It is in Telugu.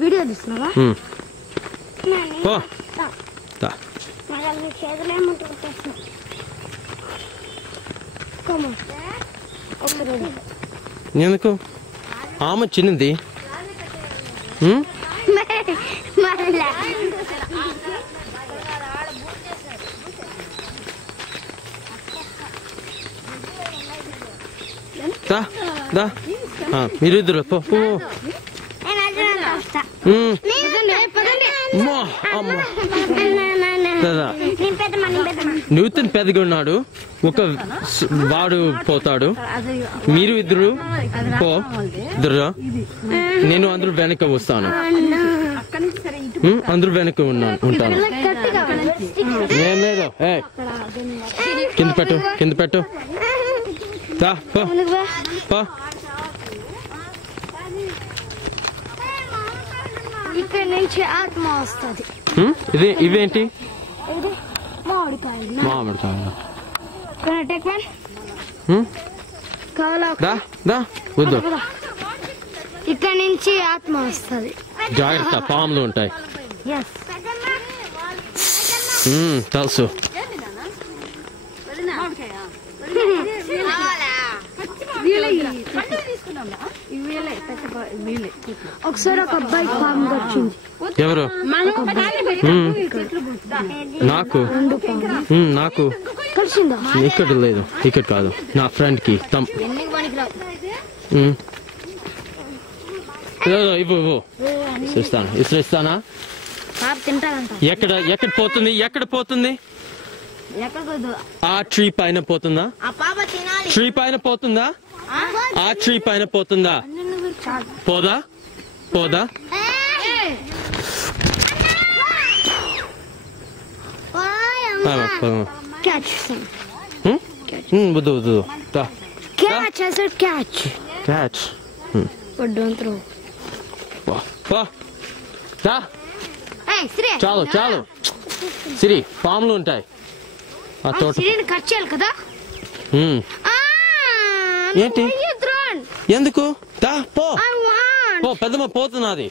వీడియో తీస్తున్నావా? ఎందుకు ఆమె చిన్నది మీరిద్దరు నూతన్ పెద్దగా ఉన్నాడు, ఒక వాడు పోతాడు, మీరు ఇద్దరు ఇద్దరు, నేను అందరూ వెనక వస్తాను, అందరూ వెనక ఉంటాను. ఏం లేదు, కింద పెట్టు, కింద పెట్టు. ఇక్కడ నుంచి ఆత్మ వస్తుంది. ఇవేంటి? మామిడికాయలు. మామిడికాయలు వద్దు. ఇక్కడ నుంచి ఆత్మ వస్తుంది. జాగ్రత్త, పాములు ఉంటాయి. తెలుసు. ఒకసారి ఒక అబ్బాయి పాము వచ్చింది. ఎవరు? నాకు కలిసిందా? ఇక్కడ లేదు, ఇక్కడ కాదు, నా ఫ్రెండ్ కి. ఇవ్వు, ఇస్తానా? ఎక్కడ పోతుంది? ఎక్కడ పోతుంది? ఆ ట్రీ పైన పోతుందా? ట్రీ పైన పోతుందా? ఆ ట్రీ పైన పోతుందా? పోదా? పోదా? వద్దు వద్దు. క్యాచ్. చాలు చాలు. సిరి, పాములు ఉంటాయి ఆ తోట. కట్ చేయాలి కదా? ఏంటి? ఎందుకు? పో, పెద్దమ్మ పోతున్నది.